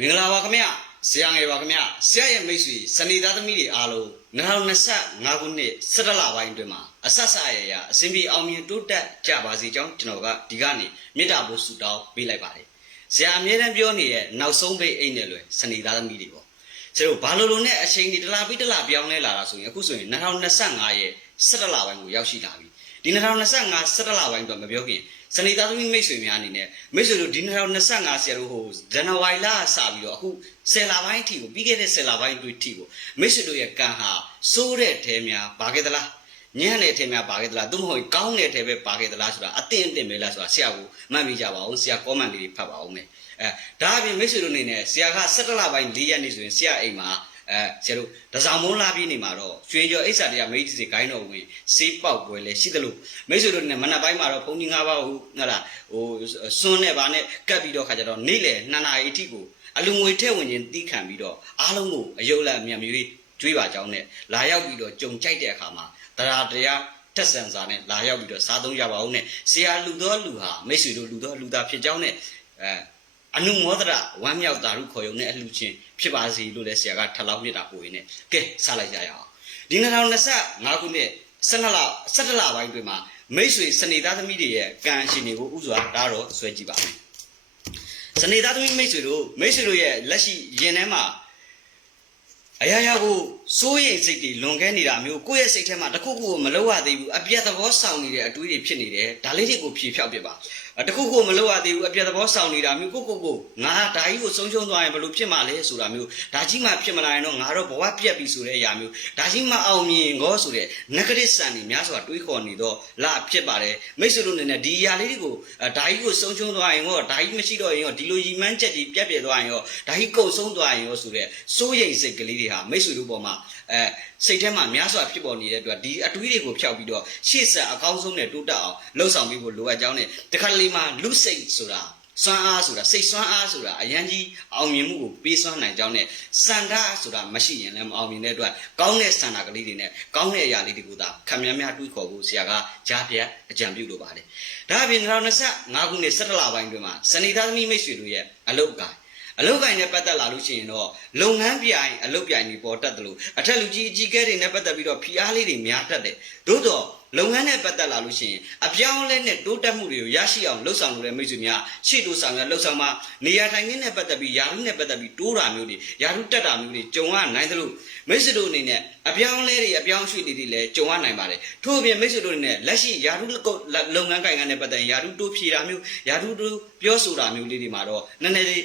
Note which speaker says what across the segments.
Speaker 1: မင်္ဂလာပါခင်ဗျဆရာငယ်ပါခင်ဗျဆရာရဲ့မိတ်ဆွေစနေသားသမီးတွေအားလုံး2025ခုနှစ်17လပိုင်းအတွင်းမှာအဆက်ဆက်ရရအစဉ်ပြေအောင်မြင်တိုးတက်ကြပါစေကြောင်းကျွန်တော်ကဒီကနေမေတ္တာပို့ဆုတောင်းပေးလိုက်ပါတယ်ဆရာအမြဲတမ်းပြောနေတဲ့နောက်ဆုံးပိတ်အိတ်နဲ့လွယ်စနေသားသမီးတွေပေါ့ဆရာတို့ဘာလို့လို့နဲ့အချိန်ဒီတစ်လားပြီးတစ်လားပြောင်းလဲလာတာဆိုရင်အခုဆိုရင်2025ရဲ့17လပိုင်းကိုရောက်ရှိလာပြီဒီ2025 17လပိုင်းတော့မပြောခင် စနေသားသမီးမိတ်ဆွေများအနေနဲ့မိတ်ဆွေတို့ဒီ2025ဆရာတို့ဟိုဇန်နဝါရီလစပြီးတော့အခု10လပိုင်းအထိကိုပြီးခဲ့တဲ့10လပိုင်းတွေအထိကိုမိတ်ဆွေတို့ရဲ့ကံဟာစိုးတဲ့ထဲများပါခဲ့သလားညံ့တဲ့ထဲများပါခဲ့သလားသို့မဟုတ်ကောင်းတဲ့ထဲပဲပါခဲ့သလားဆိုတာအသင့်အင့်ပဲလားဆိုတာဆရာကမှတ်မိကြပါအောင်ဆရာ comment လေးတွေဖတ်ပါအောင်မယ်အဲဒါအပြင်မိတ်ဆွေတို့အနေနဲ့ဆရာက17လပိုင်း4ရက်နေ့ဆိုရင်ဆရာအိမ်မှာ အဲဆရာတို့တစောင်းမုန်းလာပြီးနေမှာတော့ရွှေကျော်အိဆာတရားမိတ်စီဂိုင်းတော်ဝင်စေးပေါက်ပွဲလဲရှိသလိုမိတ်ဆွေတို့နဲ့မနက်ပိုင်းမှာတော့ဘုန်းကြီး၅ပါးဟိုဟလာဟိုစွန်းနဲ့ဗာနဲ့ကတ်ပြီးတော့ခါကြတော့နေ့လေ2နာရီအထိကိုအလူငွေထဲဝင်ခြင်းတီးခံပြီးတော့အားလုံးကိုအယုတ်လက်အမြန်မျိုးကြွေးပါကြောင်းနဲ့လာရောက်ပြီးတော့ကြုံကြိုက်တဲ့အခါမှာတရားတရားတက်ဆန်စာနဲ့လာရောက်ပြီးတော့စားသုံးကြပါဦးနဲ့ဆရာလူတော်လူဟာမိတ်ဆွေတို့လူတော်လူသားဖြစ်ကြောင်းနဲ့အဲအနုမောဒရဝမ်းမြောက်တာရုခေါ်ရုံနဲ့အလှချင်း ဖြစ်ပါစေလို့လည်းဆရာကထပ်လောင်းမြစ်တာပို့ရင်းနဲ့ကဲစလိုက်ကြရအောင်ဒီ2025ခုနှစ်12လ17လပိုင်းတွင်မှာမိတ်ဆွေစနေသားသမီးတွေရဲ့ကံရှင်တွေကိုဥစွာဒါတော့ဆွဲကြည့်ပါမယ်စနေသားသမီးမိတ်ဆွေတို့မိတ်ဆွေတို့ရဲ့လက်ရှိရင်ထဲမှာအရာရာကိုစိုးရိမ်စိတ်တွေလွန်ခဲနေတာမျိုးကိုယ့်ရဲ့စိတ်ထဲမှာတစ်ခုခုကိုမလုပ်ရသေးဘူးအပြတ်သဘောဆောင်နေတဲ့အတွေးတွေဖြစ်နေတယ်ဒါလေးတွေကိုဖြေဖြောက်ပြပါအ တစ်ခုခုမလုပ်ရသေးဘူးအပြတ်သဘောဆောင်နေတာမျိုးကိုကိုကိုငါဒါကြီးကိုဆုံးရှုံးသွားရင်ဘယ်လိုဖြစ်မှာလဲဆိုတာမျိုးဒါကြီးမှဖြစ်မလာရင်တော့ငါတော့ဘဝပြက်ပြီဆိုတဲ့အရာမျိုးဒါကြီးမှအောင်မြင်ကောဆိုတဲ့ negative ဆန်တွေများစွာတွေးခေါ်နေတော့လာဖြစ်ပါတယ်မိတ်ဆွေတို့အနေနဲ့ဒီအရာလေးတွေကိုဒါကြီးကိုဆုံးရှုံးသွားရင်ရောဒါကြီးမရှိတော့ရင်ရောဒီလိုရီမန်းချက်ကြီးပြက်ပြက်သွားရင်ရောဒါကြီးကုတ်ဆုံးသွားရင်ရောဆိုတဲ့စိုးရိမ်စိတ်ကလေးတွေဟာမိတ်ဆွေတို့ပေါ်မှာအဲစိတ်ထဲမှာများစွာဖြစ်ပေါ်နေတဲ့အတွက်ဒီအတွေးတွေကိုဖျောက်ပြီးတော့ရှေ့ဆက်အကောင်းဆုံးနဲ့တိုးတက်အောင်လှုပ်ဆောင်ပြီးဖို့လိုအပ်ကြောင်းနဲ့တခါလေမှာလူစိတ်ဆိုတာစွမ်းအားဆိုတာစိတ်စွမ်းအားဆိုတာအရန်ကြီးအောင်မြင်မှုကိုပေးစွမ်းနိုင်ကြောင်းနဲ့စန္ဒဆိုတာမရှိရင်လည်းမအောင်မြင်တဲ့အတွက်ကောင်းတဲ့စန္ဒကလေးတွေနဲ့ကောင်းတဲ့အရာလေးတွေကိုသာခံများများတွေးခေါ်ဖို့ဆရာကကြားပြတ်အကြံပြုလိုပါတယ်ဒါအပြင်2025ခုနှစ်17လပိုင်းတွင်မှာစနေသားသမီးမိတ်ဆွေတို့ရဲ့အလုတ်ကကအလုတ်ကိုင်းနဲ့ပတ်သက်လာလို့ရှိရင်တော့လုပ်ငန်းပြိုင်အလုတ်ပြိုင်တွေပေါ်တက်တယ်လို့အထက်လူကြီးအကြီးကဲတွေနဲ့ပတ်သက်ပြီးတော့ဖိအားလေးတွေများတတ်တယ်သို့တော့ လုပ်ငန်းနဲ့ပတ်သက်လာလို့ရှိရင်အပြောင်းအလဲနဲ့တိုးတက်မှုတွေကိုရရှိအောင်လှုပ်ဆောင်လို့တဲ့မိတ်ဆွေများရှေ့တိုးဆောင်ရလှုပ်ဆောင်မှာနေရာထိုင်ခင်းနဲ့ပတ်သက်ပြီးယာရုနဲ့ပတ်သက်ပြီးတိုးတာမျိုးတွေယာရုတက်တာမျိုးတွေကြုံရနိုင်သလိုမိတ်ဆွေတို့အနေနဲ့အပြောင်းအလဲတွေအပြောင်းအရွှေ့တွေတွေလည်းကြုံရနိုင်ပါတယ်ထို့အပြင်မိတ်ဆွေတို့အနေနဲ့လက်ရှိယာရုလုပ်ငန်းကိုင်ကနဲ့ပတ်သက်ရင်ယာရုတိုးဖြည့်တာမျိုးယာရုတိုးပြောဆိုတာမျိုးလေးတွေမှာတော့နည်းနည်းလေး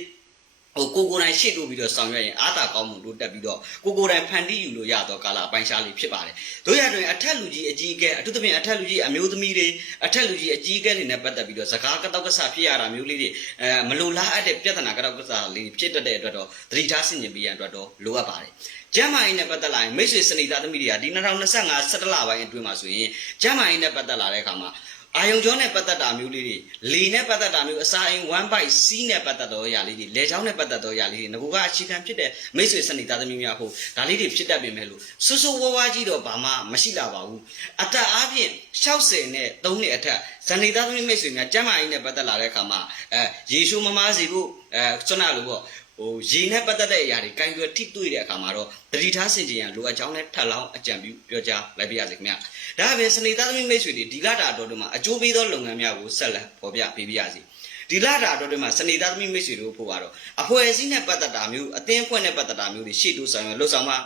Speaker 1: ဟိုကိုကိုယ်တိုင်ရှေ့တိုးပြီးတော့ဆောင်ရွက်ရင်အားသာကောင်းမှုတိုးတက်ပြီးတော့ကိုကိုယ်တိုင်ဖန်တီးယူလို့ရတော့ကာလအပိုင်းရှားလေးဖြစ်ပါတယ်။တို့ရတွင်အထက်လူကြီးအကြီးအကဲအထူးသဖြင့်အထက်လူကြီးအမျိုးသမီးတွေအထက်လူကြီးအကြီးအကဲတွေနဲ့ပတ်သက်ပြီးတော့စကားကတောက်ကဆဖြစ်ရတာမျိုးလေးတွေအဲမလိုလားအပ်တဲ့ပြဿနာကတောက်ကဆလေးဖြစ်တတ်တဲ့အတွက်တော့သတိထားဆင်ခြင်ပေးရန်အတွက်တော့လိုအပ်ပါတယ်။ကျမ်းမာရေးနဲ့ပတ်သက်လာရင်မိတ်ဆွေစနေသားသမီးတွေကဒီ2025 17လပိုင်းအတွင်းမှာဆိုရင်ကျမ်းမာရေးနဲ့ပတ်သက်လာတဲ့အခါမှာ အာယုံကြောနဲ့ပတ်သက်တာမျိုးလေးတွေလေနဲ့ပတ်သက်တာမျိုးအစာအိမ်1 byte C နဲ့ပတ်သက်တော့ຢာလေးတွေလေချောင်းနဲ့ပတ်သက်တော့ຢာလေးတွေငကူကအခြေခံဖြစ်တဲ့မိတ်ဆွေစနေသားသမီးများဖို့ဒါလေးတွေဖြစ်တတ်ပြင်မဲ့လို့ဆူဆူဝါးဝါးကြီးတော့ဘာမှမရှိလာပါဘူးအတက်အားဖြင့်60နဲ့3နှစ်အထက်ဇန်နေသားသမီးမိတ်ဆွေများကျမ်းမာရေးနဲ့ပတ်သက်လာတဲ့အခါမှာအဲရေရှုမမားစီဖို့အဲစွမ်းနာလို့ပေါ့ ဟိုရေနဲ့ပတ်သက်တဲ့အရာတွေကင်ရွယ်ထိတွေ့တဲ့အခါမှာတော့တတိထားစင်ကြင်ရလိုအပ်ကြောင်းနဲ့ထပ်လောင်းအကြံပြုပြောကြားလိုက်ပါရစေခင်ဗျာဒါအပြင်စနေသားသမီးမိတ်ဆွေတွေဒီလတာတော်တို့မှာအကျိုးပေးသောလုပ်ငန်းများကိုဆက်လက်ဖော်ပြပေးပါရစေဒီလတာတော်တွေမှာစနေသားသမီးမိတ်ဆွေတို့ဖို့ကတော့အဖွဲ့အစည်းနဲ့ပတ်သက်တာမျိုးအသင်းအဖွဲ့နဲ့ပတ်သက်တာမျိုးတွေရှေ့တိုးဆောင်ရလှုပ်ဆောင်မှာ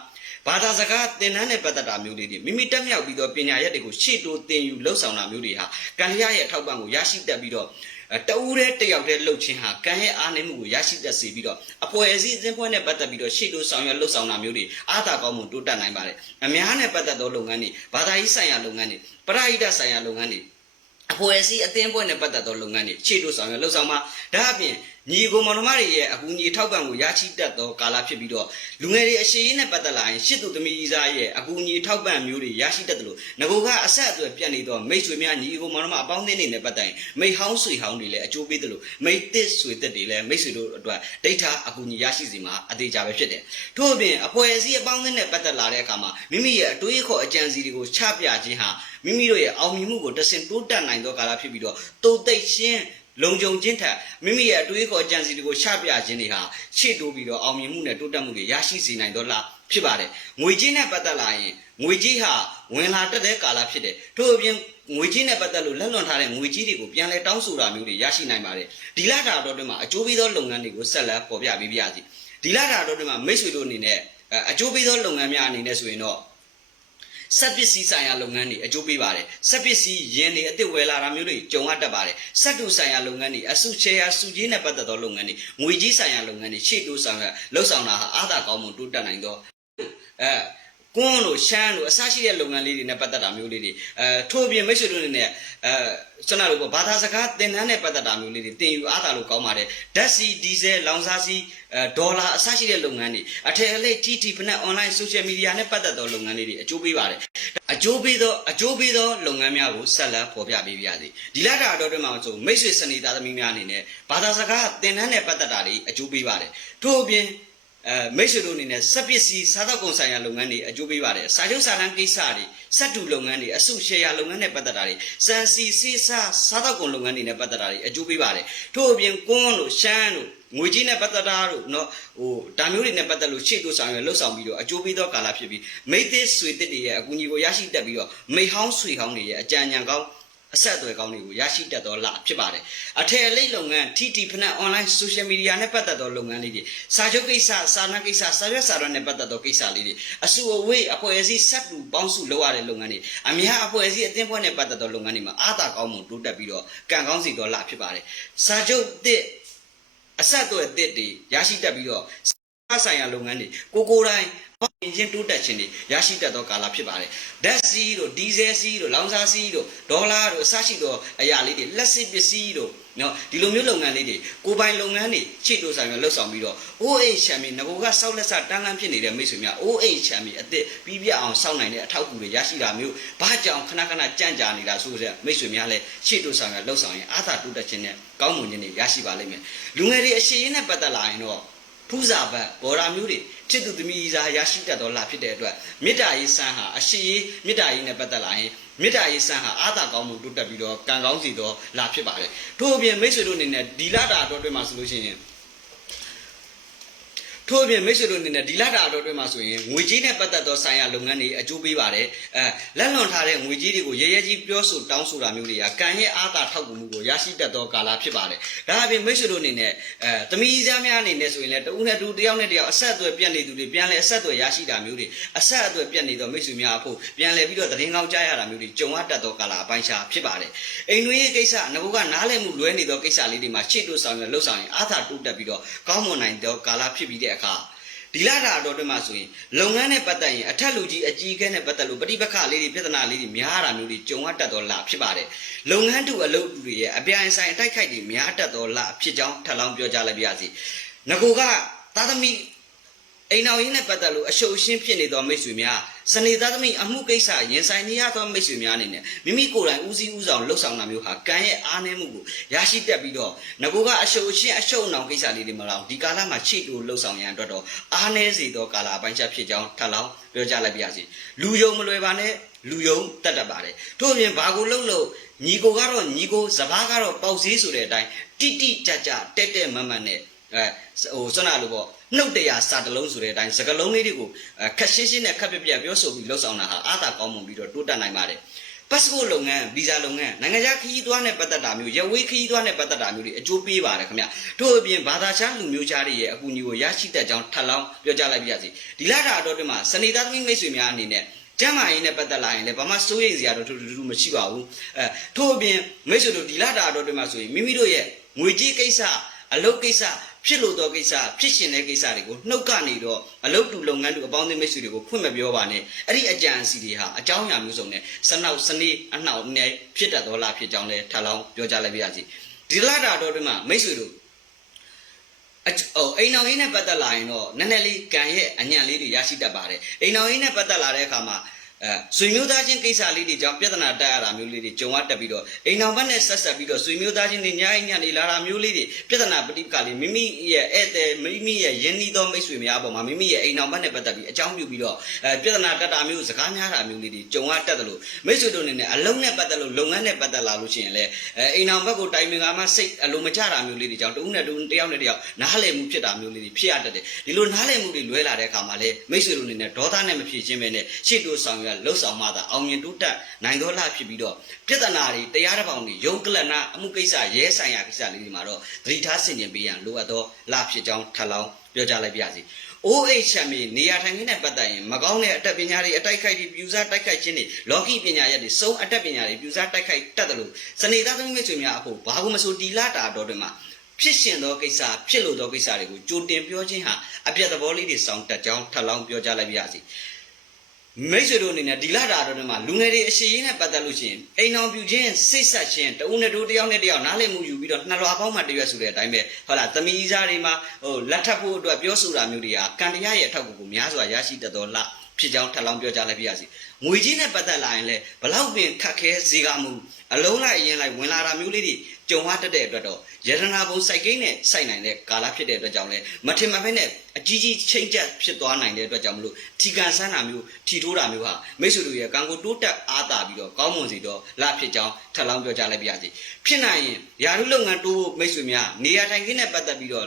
Speaker 1: ဘာသာစကားသင်တန်းနဲ့ပတ်သက်တာမျိုးလေးတွေမိမိတက်မြောက်ပြီးတော့ပညာရက်တွေကိုရှေ့တိုးသင်ယူလှုပ်ဆောင်တာမျိုးတွေဟာကံလျာရဲ့အထောက်ပံ့ကိုရရှိတတ်ပြီးတော့ တဦးတည်းတယောက်တည်းလှုပ်ခြင်းဟာကံရဲ့အားနည်းမှုကိုရရှိတတ်စေပြီးတော့အဖွဲ့အစည်းအသင်းဖွဲ့နဲ့ပတ်သက်ပြီးတော့ရှေ့တိုးဆောင်ရွက်လှုပ်ဆောင်တာမျိုးတွေအားသာကောင်းမှုတိုးတက်နိုင်ပါတယ်အများနဲ့ပတ်သက်သောလုပ်ငန်းတွေဘာသာရေးဆိုင်ရာလုပ်ငန်းတွေပရိဟိတဆိုင်ရာလုပ်ငန်းတွေအဖွဲ့အစည်းအသင်းဖွဲ့နဲ့ပတ်သက်သောလုပ်ငန်းတွေရှေ့တိုးဆောင်ရွက်လှုပ်ဆောင်မှာဒါအပြင် ညီကိုမောင်နှမတွေရဲ့အကူအညီထောက်ပံ့ကိုရရှိတတ်သောကာလဖြစ်ပြီးတော့လူငယ်တွေအရှိရေးနဲ့ပတ်သက်လာရင်ရှစ်သူသမီးကြီးစားရဲ့အကူအညီထောက်ပံ့မျိုးတွေရရှိတတ်တယ်လို့ငကိုကအဆက်အသွယ်ပြတ်နေတော့မိတ်ဆွေများညီကိုမောင်နှမအပေါင်းအသင်းတွေနဲ့ပတ်သက်ရင်မိဟောင်းဆွေဟောင်းတွေလည်းအကျိုးပေးတယ်လို့မိသစ်ဆွေသစ်တွေလည်းမိတ်ဆွေတို့အတွက်ဒိဋ္ဌာအကူအညီရရှိစီမှာအသေးချာပဲဖြစ်တယ်ထို့အပြင်အဖွဲ့အစည်းအပေါင်းအသင်းနဲ့ပတ်သက်လာတဲ့အခါမှာမိမိရဲ့အတွေးအခေါ်အကြံစီတွေကိုချပြခြင်းဟာမိမိတို့ရဲ့အောင်မြင်မှုကိုတဆင့်တိုးတက်နိုင်သောကာလဖြစ်ပြီးတော့တိုးတိတ်ရှင်း လုံခြုံခြင်းထက်မိမိရဲ့အတွေးခေါ်ကြံစီတွေကိုချပြခြင်းတွေဟာရှေ့တိုးပြီးတော့အောင်မြင်မှုနဲ့တိုးတက်မှုတွေရရှိစေနိုင်တော့လားဖြစ်ပါတယ်ငွေကြေးနဲ့ပတ်သက်လာရင်ငွေကြေးဟာဝင်လာတက်တဲ့ကာလဖြစ်တယ်ထို့အပြင်ငွေကြေးနဲ့ပတ်သက်လို့လက်လွန်ထားတဲ့ငွေကြေးတွေကိုပြန်လဲတောင်းဆိုတာမျိုးတွေရရှိနိုင်ပါတယ်ဒီလတာတော့တွင်မှာအကျိုးပေးသောလုပ်ငန်းတွေကိုဆက်လက်ပေါ်ပြပေးပါရစေဒီလတာတော့တွင်မှာမိတ်ဆွေတို့အနေနဲ့အကျိုးပေးသောလုပ်ငန်းများအနေနဲ့ဆိုရင်တော့ စက်ပစ္စည်းဆိုင်ရာလုပ်ငန်းတွေအကျိုးပေးပါတယ်စက်ပစ္စည်းယင်းတွေအသစ်ဝယ်လာတာမျိုးတွေကြုံရတတ်ပါတယ်စက်တူဆိုင်ရာလုပ်ငန်းတွေအစုချေရာစုကြီးနဲ့ပတ်သက်သောလုပ်ငန်းတွေငွေကြီးဆိုင်ရာလုပ်ငန်းတွေရှေ့တိုးဆောင်ရလှုပ်ဆောင်တာဟာအားသာကောင်းမှုတိုးတက်နိုင်သောအဲ ကွန်းလို့ရှမ်းလို့အစရှိတဲ့လုပ်ငန်းလေးတွေနဲ့ပတ်သက်တာမျိုးလေးတွေအဲထို့အပြင်မိတ်ဆွေတို့အနေနဲ့အဲကျွန်တော်တို့ဘာသာစကားသင်တန်းနဲ့ပတ်သက်တာမျိုးလေးတွေသင်ယူအားသာလို့ကောင်းပါတယ်ဓာတ်စီဒီဇယ်လောင်စာစီအဲဒေါ်လာအစရှိတဲ့လုပ်ငန်းတွေအထည်အလိပ် TT ဖနက် online social media နဲ့ပတ်သက်သောလုပ်ငန်းလေးတွေအကျိုးပေးပါတယ်အကျိုးပေးသောအကျိုးပေးသောလုပ်ငန်းများကိုဆက်လက်ဖော်ပြပေးပါရစေဒီလတာတော်တွင်မှာဆိုမိတ်ဆွေစနေသားသမီးများအနေနဲ့ဘာသာစကားသင်တန်းနဲ့ပတ်သက်တာတွေအကျိုးပေးပါတယ်ထို့အပြင် အဲမိတ်ဆွေတို့အနေနဲ့စက်ပစ္စည်းစားသောက်ကုန်ဆိုင်ရာလုပ်ငန်းတွေအကျိုးပေးပါတယ်စာချုပ်စာတမ်းကိစ္စတွေစက်တူလုပ်ငန်းတွေအစုရှယ်ယာလုပ်ငန်းနဲ့ပတ်သက်တာတွေစံစီစေးစားစားသောက်ကုန်လုပ်ငန်းတွေနဲ့ပတ်သက်တာတွေအကျိုးပေးပါတယ်ထို့အပြင်ကွန်းတို့ရှမ်းတို့ငွေကြီးနဲ့ပတ်သက်တာတို့เนาะဟိုဒါမျိုးတွေနဲ့ပတ်သက်လို့ရှေ့တို့ဆောင်ရွက်လှုပ်ဆောင်ပြီးတော့အကျိုးပေးသောကာလဖြစ်ပြီးမိသစ်ဆွေတစ်တွေရဲ့အကူအညီကိုရရှိတတ်ပြီးတော့မိဟောင်းဆွေဟောင်းတွေရဲ့အကြံဉာဏ်ကောင်း အဆက်အသွယ်ကောင်းတွေကိုရရှိတတ်သောလဖြစ်ပါတယ်အထည်အလိပ်လုပ်ငန်း TT ဖနက် online social media နဲ့ပတ်သက်သောလုပ်ငန်းလေးတွေစာချုပ်ကိစ္စစာနာကိစ္စစာရွက်စာတမ်းနဲ့ပတ်သက်သောကိစ္စလေးတွေအစုအဝေးအဖွဲ့အစည်းဆက်တူပေါင်းစုလုပ်ရတဲ့လုပ်ငန်းတွေအများအဖွဲ့အစည်းအသင်းဖွဲ့နဲ့ပတ်သက်သောလုပ်ငန်းတွေမှာအားသာကောင်းမှုတိုးတက်ပြီးတော့ကံကောင်းစီသောလဖြစ်ပါတယ်စာချုပ်တစ်အဆက်အသွယ်အသစ်တွေရရှိတတ်ပြီးတော့စားဆိုင်ရာလုပ်ငန်းတွေကိုကိုယ်တိုင် ပေါ့င်ချင်းတိုးတက်ခြင်းတွေရရှိတတ်သောကာလဖြစ်ပါတယ်။ဓာတ်စီးတို့ဒီဇယ်စီးတို့လောင်စာစီးတို့ဒေါ်လာတို့အစရှိသောအရာလေးတွေလက်စစ်ပစ္စည်းတို့နော်ဒီလိုမျိုးလုပ်ငန်းလေးတွေကိုယ်ပိုင်လုပ်ငန်းတွေချိတ်တိုးဆိုင်ရလှုပ်ဆောင်ပြီးတော့ OH ချမ်ပီငကိုကစောက်လက်စတန်းလန်းဖြစ်နေတဲ့မိတ်ဆွေများ OH ချမ်ပီအစ်စ်ပြီးပြအောင်စောင့်နိုင်တဲ့အထောက်အကူတွေရရှိတာမျိုးဘာကြောင့်ခဏခဏကြံ့ကြာနေတာဆိုတဲ့မိတ်ဆွေများလည်းချိတ်တိုးဆိုင်ရလှုပ်ဆောင်ရင်အာသာတိုးတက်ခြင်းနဲ့ကောင်းမွန်ခြင်းတွေရရှိပါလိမ့်မယ်လူငယ်တွေအရှိရင်နဲ့ပတ်သက်လာရင်တော့ ဖူးစာဘတ်ဘော်ရာမျိုးတွေချစ်သူသမီးစာရရှိတတ်သောလဖြစ်တဲ့အတွက်မေတ္တာရေးစံဟာအရှိရေးမေတ္တာရေးနဲ့ပတ်သက်လာရင်မေတ္တာရေးစံဟာအာသာကောင်းမှုတိုးတက်ပြီးတော့ကံကောင်းစီသောလဖြစ်ပါတယ်ထို့အပြင်မိတ်ဆွေတို့အနေနဲ့ဒီလတာတော့တွေ့မှာဆိုလို့ရှိရင် ထို့အပြင်မိတ်ဆွေတို့အနေနဲ့ဒီလတာတော့တွေ့မှာဆိုရင်ငွေကြေးနဲ့ပတ်သက်သောဆိုင်ရာလုပ်ငန်းတွေအကျိုးပေးပါတယ်အဲလက်လွန်ထားတဲ့ငွေကြေးတွေကိုရဲရဲကြီးပြောဆိုတောင်းဆိုတာမျိုးတွေကကံရဲ့အာသာထောက်ကူမှုကိုရရှိတတ်သောကာလဖြစ်ပါတယ်ဒါအပြင်မိတ်ဆွေတို့အနေနဲ့အဲသမီးစားများအနေနဲ့ဆိုရင်လည်းတဦးနဲ့တူတယောက်နဲ့တယောက်အဆက်အသွယ်ပြတ်နေသူတွေပြန်လဲအဆက်အသွယ်ရရှိတာမျိုးတွေအဆက်အသွယ်ပြတ်နေသောမိတ်ဆွေများအဖို့ပြန်လဲပြီးတော့သတင်းကောင်းကြားရတာမျိုးတွေကြုံရတတ်သောကာလအပိုင်းခြားဖြစ်ပါတယ်အိမ်တွင်းရေးကိစ္စငဘကနားလည်မှုလွဲနေသောကိစ္စလေးတွေမှာရှေ့တို့ဆောင်ရွက်လှုပ်ဆောင်ရင်အာသာတိုးတက်ပြီးတော့ကောင်းမွန်နိုင်သောကာလဖြစ်ပြီးတဲ့အခါဒီလာတာတော့တွေ့မှာဆိုရင်လုပ်ငန်းနဲ့ပတ်သက်ရင်အထက်လူကြီးအကြီးအကဲနဲ့ပတ်သက်လို့ပဋိပက္ခလေးတွေပြဿနာလေးတွေများတာမျိုးတွေကြုံရတတ်တော့လာဖြစ်ပါတယ်လုပ်ငန်းတူအလုပ်တူတွေရဲ့အပြိုင်ဆိုင်အတိုက်ခိုက်တွေများတတ်တော့လာဖြစ်ကြောင်းထပ်လောင်းပြောကြလိုက်ပါရစေငကိုကသာသမီ အိမ်တော်ရင်းနဲ့ပတ်သက်လို့အရှုပ်အရှင်းဖြစ်နေသောမိတ်ဆွေများစနေသားသမီးအမှုကိစ္စရင်ဆိုင်နေရသောမိတ်ဆွေများအနေနဲ့မိမိကိုယ်တိုင်ဦးစီးဦးဆောင်လှုပ်ဆောင်တာမျိုးဟာကံရဲ့အားနည်းမှုကိုရရှိတတ်ပြီးတော့ငကိုကအရှုပ်အရှင်းအရှုပ်အနောင်ကိစ္စလေးတွေမလောက်ဒီကာလမှာချိတူလှုပ်ဆောင်ရန်အတွက်တော့အားနည်းစေသောကာလအပိုင်းချက်ဖြစ်ကြောင်းထပ်လောင်းပြောကြလိုက်ပါရစေလူယုံမလွယ်ပါနဲ့လူယုံတတ်တတ်ပါတယ်ထို့အပြင်ဘာကိုလှုပ်လို့ညီကိုကတော့ညီကိုစပားကတော့ပေါက်စည်းဆိုတဲ့အတိုင်းတိတိကြကြတက်တက်မတ်မတ်နဲ့ အဲဟိုစွမ်းနာလို့ပေါ့နှုတ်တရားစာတလုံးဆိုတဲ့အတိုင်းစကလုံးလေးတွေကိုခက်ရှင်းရှင်းနဲ့ခက်ပြပြပြောဆိုပြီးလှုပ်ဆောင်တာဟာအားသာကောင်းမွန်ပြီးတော့တိုးတက်နိုင်ပါတယ်ပတ်စပို့လုပ်ငန်းဗီဇာလုပ်ငန်းနိုင်ငံခြားခရီးသွားနဲ့ပတ်သက်တာမျိုးရဝေးခရီးသွားနဲ့ပတ်သက်တာမျိုးတွေအကျိုးပေးပါတယ်ခင်ဗျထို့အပြင်ဘာသာခြားလူမျိုးခြားတွေရဲ့အကူအညီကိုရရှိတတ်ကြောင်းထပ်လောင်းပြောကြားလိုက်ပါရစေဒီလတာတော့တွင်မှာစနေသားသမီးမိတ်ဆွေများအနေနဲ့ကျမ်းမာရေးနဲ့ပတ်သက်လာရင်လည်းဘာမှစိုးရိမ်စရာတော့ထူးထူးထူးမရှိပါဘူးအဲထို့အပြင်မိတ်ဆွေတို့ဒီလတာတော့တွင်မှာဆိုရင်မိမိတို့ရဲ့ငွေကြေးကိစ္စအလုပ်ကိစ္စ ဖြစ်လို့တော့ကိစ္စဖြစ်ရှင်တဲ့ကိစ္စတွေကိုနှုတ်ကနေတော့အလုပ်တူလုပ်ငန်းတူအပေါင်းအသင်းမိတ်ဆွေတွေကိုဖွင့်မပြောပါနဲ့အဲ့ဒီအကြံအစီတွေဟာအကြောင်းအရာမျိုးစုံနဲ့စနောက်စနေအနှောက်နဲ့ဖြစ်တတ်တော်လားဖြစ်ကြောင်းလဲထပ်လောင်းပြောကြလိုက်ပါရစေဒီလတာတော့တွင်မှာမိတ်ဆွေတို့အဟိုအိမ်တော်ရင်းနဲ့ပတ်သက်လာရင်တော့နည်းနည်းလေးကံရဲ့အညံ့လေးတွေရရှိတတ်ပါတယ်အိမ်တော်ရင်းနဲ့ပတ်သက်လာတဲ့အခါမှာ အဲဆွေမျိုးသားချင်းကိစ္စလေးတွေကြောင့်ပြဿနာတက်ရတာမျိုးလေးတွေကြုံရတက်ပြီးတော့အိမ်အောင်ဘက်နဲ့ဆက်ဆက်ပြီးတော့ဆွေမျိုးသားချင်းတွေညအိညနေလာတာမျိုးလေးတွေပြဿနာပဋိပက္ခလေးမိမိရဲ့ဧည့်သည်မိမိရဲ့ယဉ်နီးသောမိတ်ဆွေများအပေါ်မှာမိမိရဲ့အိမ်အောင်ဘက်နဲ့ပတ်သက်ပြီးအကြောင်းပြုပြီးတော့အဲပြဿနာတက်တာမျိုးစကားများတာမျိုးလေးတွေကြုံရတက်တယ်လို့မိတ်ဆွေတို့အနေနဲ့အလုံးနဲ့ပတ်သက်လို့လုပ်ငန်းနဲ့ပတ်သက်လာလို့ရှိရင်လည်းအဲအိမ်အောင်ဘက်ကိုတိုင်ပင်ကမှစိတ်အလိုမကျတာမျိုးလေးတွေကြောင့်တဦးနဲ့တဦးတယောက်နဲ့တယောက်နားလည်မှုဖြစ်တာမျိုးလေးတွေဖြစ်ရတတ်တယ်ဒီလိုနားလည်မှုတွေလွဲလာတဲ့အခါမှာလည်းမိတ်ဆွေတို့အနေနဲ့ဒေါသနဲ့မဖြစ်ချင်းပဲနဲ့ရှေ့တိုးဆောင်ရလှုပ်ဆောင်မှသာအောင်မြင်တိုးတက်နိုင်သောလားဖြစ်ပြီးတော့ပြဿနာတွေတရားတစ်ပေါင်းတွေယုံကလနာအမှုကိစ္စရဲဆိုင်ရာကိစ္စလေးတွေမှာတော့သတိထားဆင်ခြင်ပေးရန်လိုအပ်သောလားဖြစ်ကြောင်းထပ်လောင်းပြောကြားလိုက်ပါရစေ။ OH ချမ်းမီနေရာထိုင်ခင်းနဲ့ပတ်သက်ရင်မကောင်းတဲ့အတတ်ပညာတွေအတိုက်ခိုက်တွေပြူစားတိုက်ခိုက်ခြင်းတွေလောကီပညာရက်တွေစုံအတတ်ပညာတွေပြူစားတိုက်ခိုက်တတ်တယ်လို့စနေသားသမီးမိတ်ဆွေများအဖို့ဘာလို့မဆိုတီလာတာတော်တွေမှာဖြစ်ရှင်သောကိစ္စဖြစ်လို့သောကိစ္စတွေကိုကြိုတင်ပြောခြင်းဟာအပြတ်သဘောလေးတွေစောင့်တက်ကြောင်းထပ်လောင်းပြောကြားလိုက်ပါရစေ မိတ်ဆွေတို့အနေနဲ့ဒီလာတာတော်တွေမှာလူငယ်တွေအရှိရေးနဲ့ပတ်သက်လို့ရှိရင်အိမ်အောင်ပြူခြင်းစိတ်ဆက်ခြင်းတဦးနဲ့တူတယောက်နဲ့တယောက်နားလည်မှုယူပြီးတော့နှလွာပေါင်းမှတရွက်ဆိုတဲ့အတိုင်းပဲဟုတ်လားသမီးစားတွေမှာဟိုလက်ထပ်ဖို့အတွက်ပြောဆိုတာမျိုးတွေကကံတရားရဲ့အထောက်အကူကိုများစွာရရှိတတ်တော်လား ဖြစ်ကြောင်းထပ်လောင်းပြောကြားလိုက်ပါရစေငွေကြီးနဲ့ပတ်သက်လာရင်လည်းဘလောက်ပင်ခက်ခဲစေကမှုအလုံးလိုက်ရင်လိုက်ဝင်လာတာမျိုးလေးတွေကြုံရတတ်တဲ့အတွက်တော့ယရနာဘုံစိုက်ကိန်းနဲ့စိုက်နိုင်တဲ့ကာလဖြစ်တဲ့အတွက်ကြောင့်လည်းမထင်မှတ်ဖက်နဲ့အကြီးကြီးချိန်ကျက်ဖြစ်သွားနိုင်တဲ့အတွက်ကြောင့်မလို့ထီကန်ဆန်းတာမျိုးထီထိုးတာမျိုးဟာမိတ်ဆွေတို့ရဲ့ကံကိုတိုးတက်အားတာပြီးတော့ကောင်းမွန်စေတော့လဖြစ်ကြောင်းထပ်လောင်းပြောကြားလိုက်ပါရစေဖြစ်နိုင်ရင်ယာရုလုပ်ငန်းတိုးဖို့မိတ်ဆွေများနေရာထိုင်ခင်းနဲ့ပတ်သက်ပြီးတော့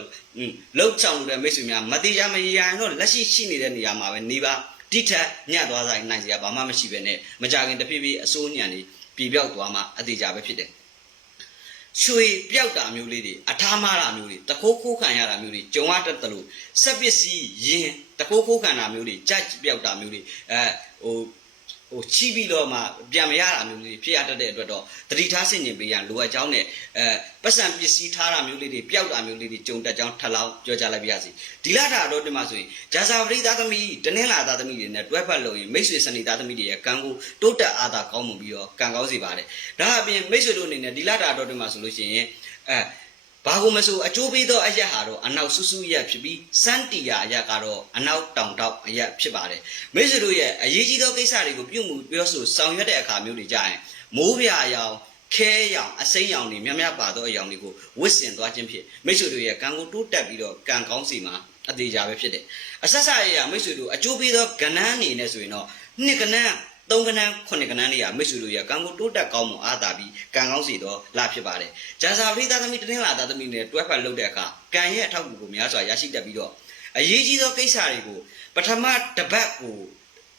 Speaker 1: လှုပ်ဆောင်လို့တဲ့မိတ်ဆွေများမသေးရမရရရင်တော့လက်ရှိရှိနေတဲ့နေရာမှာပဲနေပါ တိထက်ညံ့သွားဆိုင်နိုင်စရာဘာမှမရှိပဲနဲ့မကြခင်တဖြည်းဖြည်းအစိုးညံနေပြပြောက်သွားမှအသေးကြပဲဖြစ်တယ်ရွှေပြောက်တာမျိုးလေးတွေအထားမားတာမျိုးတွေတခိုးခိုးခံရတာမျိုးတွေကြုံရတတ်တယ်လို့စက်ပစ္စည်းရင်တခိုးခိုးခံတာမျိုးတွေကြိုက်ပြောက်တာမျိုးတွေအဲဟို ဟိုချီးပြီးတော့မှပြန်မရတာမျိုးလေးဖြစ်ရတတ်တဲ့အတွက်တော့တတိထားဆင်ကျင်ပေးရန်လိုအပ်ကြောင်းနဲ့အဲပတ်စံပစ္စည်းထားတာမျိုးလေးတွေပျောက်တာမျိုးလေးတွေကြုံတတ်ကြောင်းထပ်လောင်းပြောကြလိုက်ပါရစေဒီလတာတော့ဒီမှာဆိုရင်ဂျာဇာပရိသားသမီးတနင်္လာသားသမီးတွေနဲ့တွဲဖက်လို့ရင်မိတ်ဆွေစနေသားသမီးတွေရဲ့ကံကိုတိုးတက်အားသာကောင်းမှုပြီးတော့ကံကောင်းစေပါတယ်ဒါအပြင်မိတ်ဆွေတို့အနေနဲ့ဒီလတာတော့ဒီမှာဆိုလို့ရှိရင်အဲ ဘာကိုမဆိုအကျိုးပေးသောအရက်ဟာတော့အနောက်ဆူဆူရက်ဖြစ်ပြီးစန်းတီယာအရက်ကတော့အနောက်တောင်တောက်အရက်ဖြစ်ပါတယ်မိတ်ဆွေတို့ရဲ့အရေးကြီးသောကိစ္စတွေကိုပြုမှုပြောဆိုဆောင်ရွက်တဲ့အခါမျိုးတွေကြရင်မိုးပြာရောင်ခဲရောင်အစိမ်းရောင်တွေများများပါသောအရောင်တွေကိုဝစ်စင်သွားခြင်းဖြစ်မိတ်ဆွေတို့ရဲ့ကံကိုတိုးတက်ပြီးတော့ကံကောင်းစီမှာအသေးကြပဲဖြစ်တယ်အဆက်ဆက်ရရမိတ်ဆွေတို့အကျိုးပေးသောကဏ္ဍအနေနဲ့ဆိုရင်တော့နှစ်ကဏ္ဍ သုံးကဏ္ဍခုနှစ်ကဏ္ဍတွေကမိတ်ဆွေတို့ရဲ့ကံကိုတိုးတက်ကောင်းမှုအားသာပြီးကံကောင်းစီတော့လာဖြစ်ပါတယ်ဂျာဇာပရိသတ်သမီးတင်းလာသားသမီးနဲ့တွဲဖက်လုပ်တဲ့အခါကံရဲ့အထောက်အကူကိုများစွာရရှိတတ်ပြီးတော့အရေးကြီးသောကိစ္စတွေကိုပထမတစ်ပတ်ကို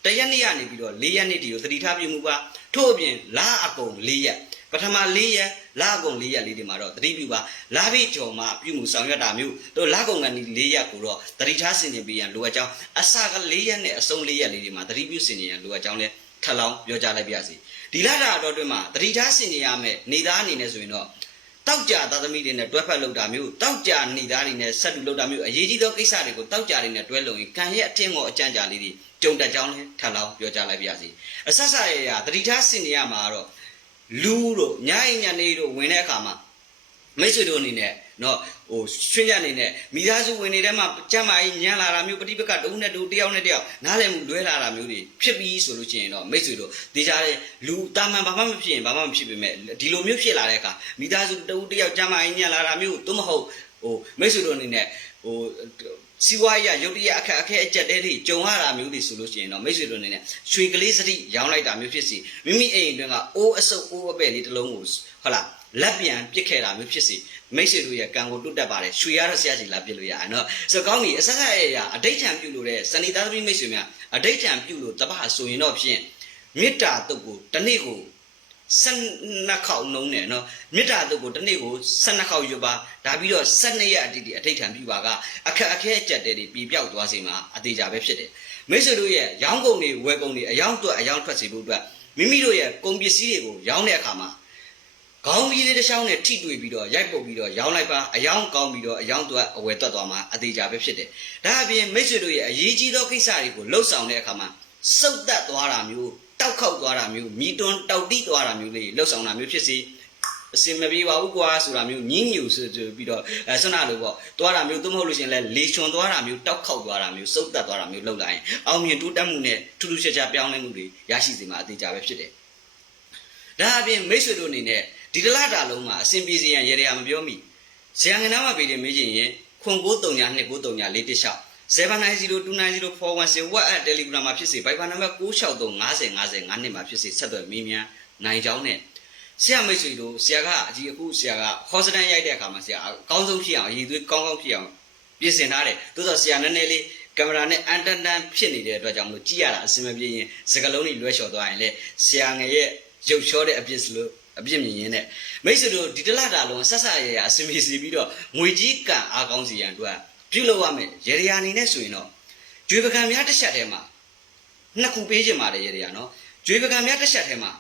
Speaker 1: တရက်နေ့ကနေပြီးတော့၄ရက်နေ့တည်းကိုသတိထားပြုမှုပါထို့အပြင်လာအကုန်၄ရက်ပထမ၄ရက်လာအကုန်၄ရက်လေးဒီမှာတော့သတိပြုပါလာပြီကြော်မှပြုမှုဆောင်ရွက်တာမျိုးတို့လာကုန်ကနေ၄ရက်ကိုတော့သတိထားဆင်ခြင်ပေးရန်လိုအပ်ကြောင်းအစက၄ရက်နဲ့အဆုံး၄ရက်လေးဒီမှာသတိပြုဆင်ခြင်ရန်လိုအပ်ကြောင်းလဲ ထပ်လောင်းပြောကြားလိုက်ပါရစေဒီလာတာတော့တွင်မှာသတိထားဆင်ခြင်ရမယ်နေသားအနေနဲ့ဆိုရင်တော့တောက်ကြသားသမီးတွေနဲ့တွဲဖက်လုပ်တာမျိုးတောက်ကြနေသားတွေနဲ့ဆက်တူလုပ်တာမျိုးအရေးကြီးသောကိစ္စတွေကိုတောက်ကြတွေနဲ့တွဲလုပ်ရင်ကံရဲ့အထင်ကိုအကြံကြာလေးတွေကြုံတက်ကြောင်းလဲထပ်လောင်းပြောကြားလိုက်ပါရစေအဆက်ဆက်ရရသတိထားဆင်ခြင်ရမှာတော့လူတို့ညအိညနေတို့ဝင်တဲ့အခါမှာမိတ်ဆွေတို့အနေနဲ့ နော်ဟိုဆွင့်ရအနေနဲ့မိသားစုဝင်နေတဲ့မှာကြမ်းမာကြီးညံလာတာမျိုးပဋိပက္ခတဦးနဲ့တူတယောက်နဲ့တယောက်နားလည်မှုလွဲလာတာမျိုးတွေဖြစ်ပြီးဆိုလို့ရှိရင်တော့မိတ်ဆွေတို့ဒီကြားတဲ့လူတာမန်ဘာမှမဖြစ်ရင်ဘာမှမဖြစ်ပေမဲ့ဒီလိုမျိုးဖြစ်လာတဲ့အခါမိသားစုတဦးတယောက်ကြမ်းမာကြီးညံလာတာမျိုးသို့မဟုတ်ဟိုမိတ်ဆွေတို့အနေနဲ့ဟိုစီဝါရရုပ်တရက်အခက်အခဲအကျက်တဲတွေကြုံရတာမျိုးတွေဆိုလို့ရှိရင်တော့မိတ်ဆွေတို့အနေနဲ့ရွှေကလေးစတိရောင်းလိုက်တာမျိုးဖြစ်စီမိမိအိမ်အတွင်းကအိုးအဆုပ်အိုးအပဲ့လေးတစ်လုံးကိုဟုတ်လားလက်ပြန်ပစ်ခဲ့တာမျိုးဖြစ်စီ မိတ်ဆွေတို့ရဲ့ကံကိုတုတ်တက်ပါတယ်ရွှေရတော့ဆရာကြီးလာပစ်လို့ရတယ်နော်ဆိုတော့ကောင်းပြီအဆက်ဆက်ရရအဋိဋ္ဌံပြုလို့တဲ့စဏိသားသမီးမိတ်ဆွေများအဋိဋ္ဌံပြုလို့တပ္ပဆိုရင်တော့ဖြင့်မေတ္တာတုတ်ကိုတစ်နေ့ကို12ခေါက်နှုံးတယ်နော်မေတ္တာတုတ်ကိုတစ်နေ့ကို12ခေါက်ရွတ်ပါဒါပြီးတော့12ရက်အတိတ်အဋိဋ္ဌံပြုပါကအခက်အခဲအကျက်တဲတွေပြပြောက်သွားစေမှာအသေးကြပဲဖြစ်တယ်မိတ်ဆွေတို့ရဲ့ရောင်းကုန်တွေဝယ်ကုန်တွေအယောင်တွက်အယောင်ထွက်စေဖို့အတွက်မိမိတို့ရဲ့ကုန်ပစ္စည်းတွေကိုရောင်းတဲ့အခါမှာ ခေါင်းကြီးလေးတစ်ချောင်းနဲ့ထိတွေ့ပြီးတော့ရိုက်ပုတ်ပြီးတော့ရောင်းလိုက်ပါအယောင်ကောင်းပြီးတော့အယောင်တွက်အဝယ်တွက်သွားမှာအသေးကြပဲဖြစ်တယ်ဒါအပြင်မိတ်ဆွေတို့ရဲ့အရေးကြီးသောကိစ္စတွေကိုလှုပ်ဆောင်တဲ့အခါမှာစုတ်တက်သွားတာမျိုးတောက်ခောက်သွားတာမျိုးမြည်တွန်းတောက်တိသွားတာမျိုးလေးလှုပ်ဆောင်တာမျိုးဖြစ်စီအစင်မပြေပါဘူးကွာဆိုတာမျိုးညင်းညူဆိုပြီးတော့အဲဆွမ်းနာလို့ပေါ့သွားတာမျိုးသို့မဟုတ်လို့ရှိရင်လည်းလေချွန်သွားတာမျိုးတောက်ခောက်သွားတာမျိုးစုပ်တက်သွားတာမျိုးလုပ်လာရင်အောင်မြင်တိုးတက်မှုနဲ့ထူးထူးခြားခြားပြောင်းလဲမှုတွေရရှိစေမှာအသေးကြပဲဖြစ်တယ်ဒါအပြင်မိတ်ဆွေတို့အနေနဲ့ ဒီတလားတာလုံးမှာအစင်ပြေစီရန်ရေရမပြောမိဇယံငနာမှာပေးတယ်မေးချင်ရင်ခွန်939 239 4တစ်လျှောက်790290416 WhatsApp Telegram မှာဖြစ်စေ Viber နံပါတ်96350505နှစ်မှာဖြစ်စေဆက်သွယ်မေးမြန်းနိုင်ကြောင်းနဲ့ဆရာမိတ်ဆွေတို့ဆရာကအကြီးအခုဆရာကဟောစတန်ရိုက်တဲ့အခါမှာဆရာအကောင်းဆုံးဖြစ်အောင်အည်သွေးကောင်းကောင်းဖြစ်အောင်ပြင်ဆင်ထားတယ်သို့သောဆရာနည်းနည်းလေးကင်မရာနဲ့အန်တန်တန်ဖြစ်နေတဲ့အတွက်ကြောင့်မလို့ကြည့်ရတာအဆင်မပြေရင်စကလုံးတွေလွှဲလျှော်သွားရင်လေဆရာငယ်ရဲ့ရုပ်ချောတဲ့အပြစ်စလို့ အပြစ်မြင်ရင်နဲ့မိတ်ဆွေတို့ဒီတလတာလုံးဆက်ဆက်ရရအဆင်ပြေစီပြီးတော့ငွေကြီးကံအားကောင်းစီရန်အတွက်ပြုလုပ်ရမယ်ရေရယာအနေနဲ့ဆိုရင်တော့ကျွေပကံများတစ်ချက်ထဲမှာနှစ်ခုပေးခြင်းပါတယ်ရေရယာနော်ကျွေပကံများတစ်ချက်ထဲမှာ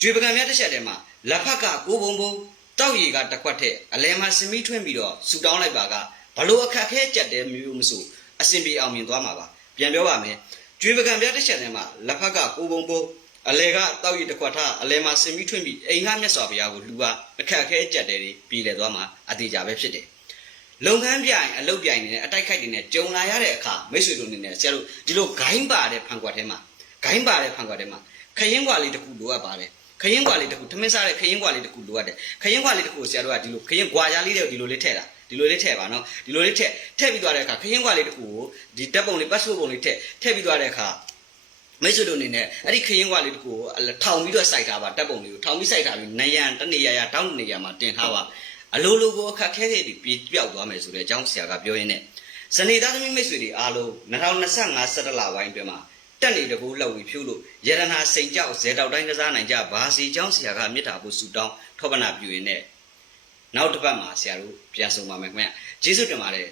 Speaker 1: ကျွေပကံများတစ်ချက်ထဲမှာလက်ဖက်ကကိုဘုံဘုံတောက်ရီကတစ်ခွက်ထက်အလဲမှာစင်မီထွင်းပြီးတော့ဆူတောင်းလိုက်ပါကဘလို့အခက်ခဲကြက်တဲ့မျိုးမဆိုအဆင်ပြေအောင်မြင်သွားမှာပါပြန်ပြောပါမယ်ကျွေပကံများတစ်ချက်ထဲမှာလက်ဖက်ကကိုဘုံဘုံ အလဲကတောက်ရည်တစ်ခွက်ထားအလဲမှာစင်ပြီးထွင်းပြီးအိမ်ကမြတ်စွာဘုရားကိုလူပါအခက်အခဲကြက်တယ်တွေပြည်လဲသွားမှာအသေးကြပဲဖြစ်တယ်။လုပ်ငန်းပြိုင်အလုပ်ပြိုင်နေတဲ့အတိုက်ခိုက်တွေနဲ့ကြုံလာရတဲ့အခါမိတ်ဆွေတို့အနေနဲ့ဆရာတို့ဒီလိုဂိုင်းပါတဲ့ဖန်ကွက်ထဲမှာဂိုင်းပါတဲ့ဖန်ကွက်ထဲမှာခရင်ကွာလေးတစ်ခုလိုအပ်ပါတယ်။ခရင်ကွာလေးတစ်ခုထမင်းစားတဲ့ခရင်ကွာလေးတစ်ခုလိုအပ်တယ်။ခရင်ကွာလေးတစ်ခုကိုဆရာတို့ကဒီလိုခရင်ကွာကြားလေးတဲ့ဒီလိုလေးထည့်တာဒီလိုလေးထည့်ပါနော်ဒီလိုလေးထည့်ထည့်ပြီးသွားတဲ့အခါခရင်ကွာလေးတစ်ခုကိုဒီတက်ပုံလေးပတ်စုပ်ပုံလေးထည့်ထည့်ပြီးသွားတဲ့အခါ မိတ်ဆွေတို့အနေနဲ့အဲ့ဒီခရင်ကွာလေးတကူကိုထောင်ပြီးတော့စိုက်ထားပါတက်ပုံလေးကိုထောင်ပြီးစိုက်ထားပြီးနယံတနေရရတောင်းနေရမှာတင်ထားပါအလိုလိုကိုအခက်ခဲတွေပြေပြောက်သွားမယ်ဆိုတဲ့အကြောင်းဆရာကပြောရင်းနဲ့ဇနီးသားသမီးမိတ်ဆွေတွေအားလုံး2025စက်တလဝိုင်းအတွင်းမှာတက်နေတကူလောက်ဝီဖြိုးလို့ယရနာစိန်ကြောက်ဇေတောက်တိုင်းကစားနိုင်ကြဘာစီเจ้าဆရာကမေတ္တာဖို့ဆူတောင်းထောပနာပြုရင်းနဲ့နောက်တစ်ပတ်မှာဆရာတို့ပြန်ဆုံပါမယ်ခင်ဗျကျေးဇူးတင်ပါတယ်